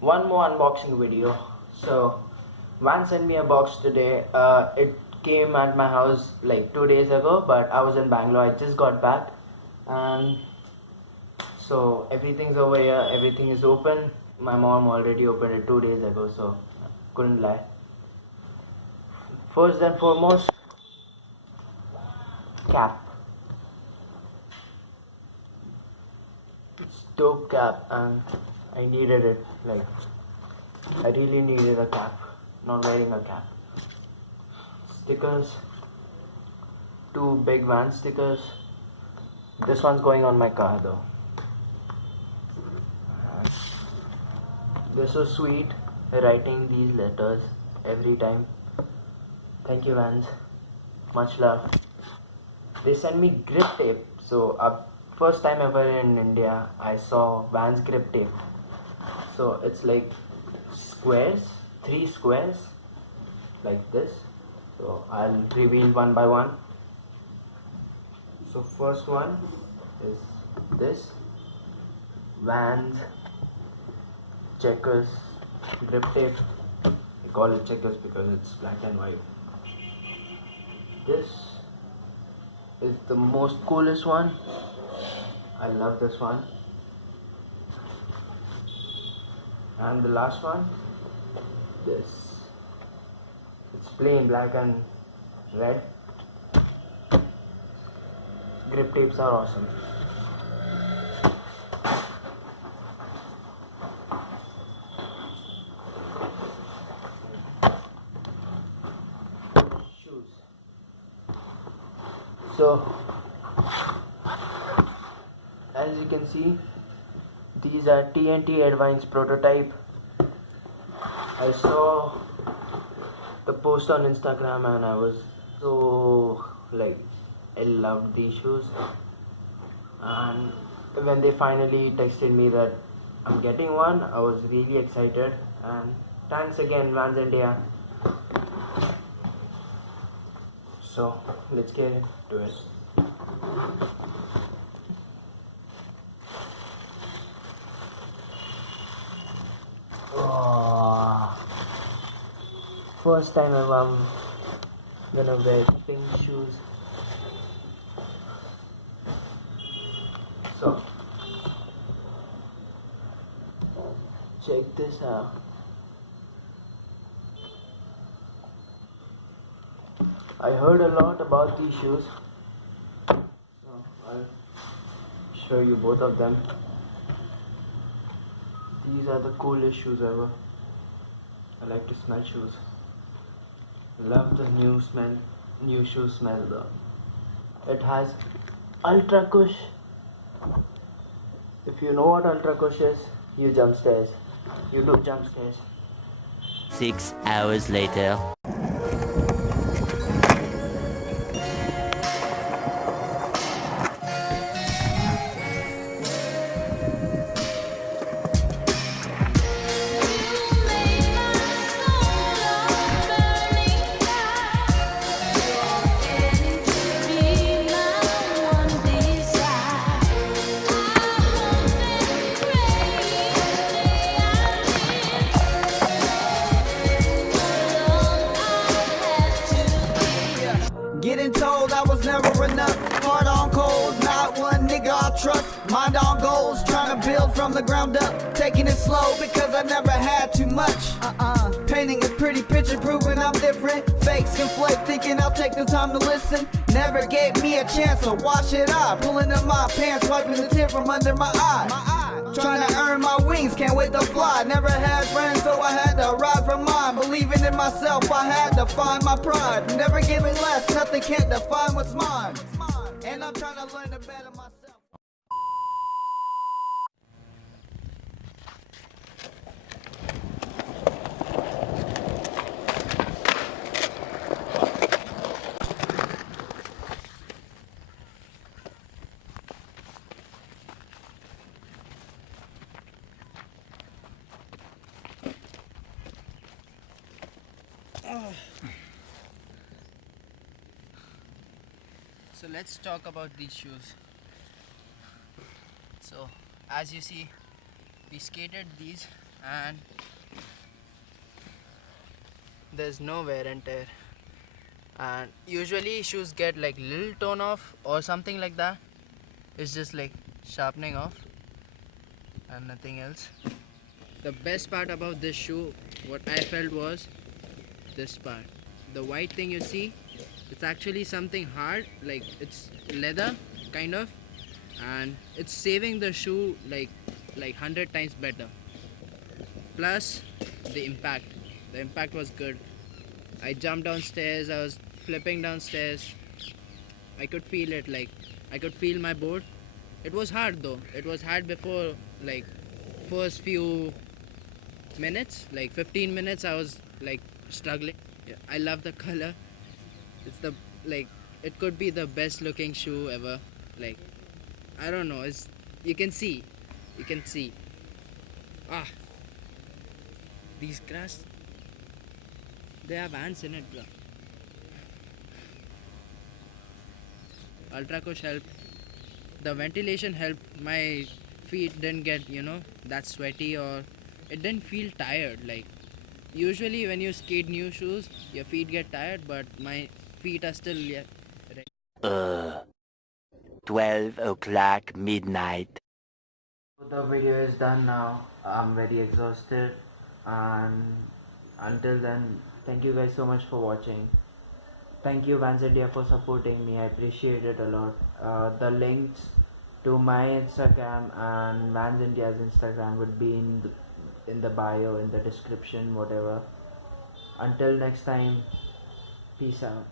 one more unboxing video. So Van sent me a box today. It came at my house like 2 days ago, but I was in Bangalore. I just got back, and so everything's over here. Everything is open. My mom already opened it 2 days ago, so couldn't lie. First and foremost, cap. It's dope cap, and I needed it. Like, I really needed a cap. Not wearing a cap. Stickers. Two big Van stickers. This one's going on my car though. They're so sweet, writing these letters every time. Thank you, Vans. Much love. They sent me grip tape. So first time ever in India I saw Vans grip tape. So it's like squares, 3 squares like this. So I'll reveal one by one. So first one is this Vans checkers grip tape. I call it checkers because it's black and white. This is the most coolest one. I love this one. And the last one, this. It's plain black and red. Grip tapes are awesome. Shoes. So, as you can see, these are TNT Advanced prototype. I saw the post on Instagram and I was so like, I loved these shoes. And when they finally texted me that I'm getting one, I was really excited. And thanks again, Vans India. So let's get into it. First time ever I'm gonna wear pink shoes. So check this out. I heard a lot about these shoes, so I'll show you both of them. These are the coolest shoes ever. I like to smell shoes. Love the new shoe smell though. It has ultra cush. If you know what ultra cush is, you jump stairs. You do jump stairs. 6 hours later. Getting told I was never enough. Hard on cold, not one nigga I trust. Mind on goals, trying to build from the ground up. Taking it slow because I never had too much. Painting a pretty picture, proving I'm different. Fakes conflate, thinking I'll take the time to listen. Never gave me a chance to wash it up. Pulling up my pants, wiping the tear from under my eye. Trying to earn my wings, can't wait to fly. Never had friends, so I had to ride for mine. Believing in myself, I had to find my pride. Never giving less, nothing can't define what's mine. And I'm trying to learn to better myself. So let's talk about these shoes. So as you see, we skated these and there's no wear and tear. And usually shoes get like little torn off or something like that. It's just like sharpening off and nothing else. The best part about this shoe, what I felt, was this part. The white thing you see, it's actually something hard, like it's leather kind of, and it's saving the shoe like 100 times better. Plus the impact was good. I jumped downstairs, I was flipping downstairs, I could feel it, like I could feel my board. It was hard though, it was hard before, like first few minutes, like 15 minutes I was like struggling. Yeah, I love the color. It's the, like, it could be the best looking shoe ever. Like, I don't know, it's, you can see ah, these grass, they have ants in it, bro. Ultra Cush helped, the ventilation helped, my feet didn't get, that sweaty, or it didn't feel tired. Like usually when you skate new shoes your feet get tired, but my feet are still, yeah. 12 o'clock midnight. The video is done now. I'm very exhausted, and until then, thank you guys so much for watching. Thank you Vans India for supporting me. I appreciate it a lot. The links to my Instagram and Vans India's Instagram would be in the bio, in the description, whatever. Until next time, peace out.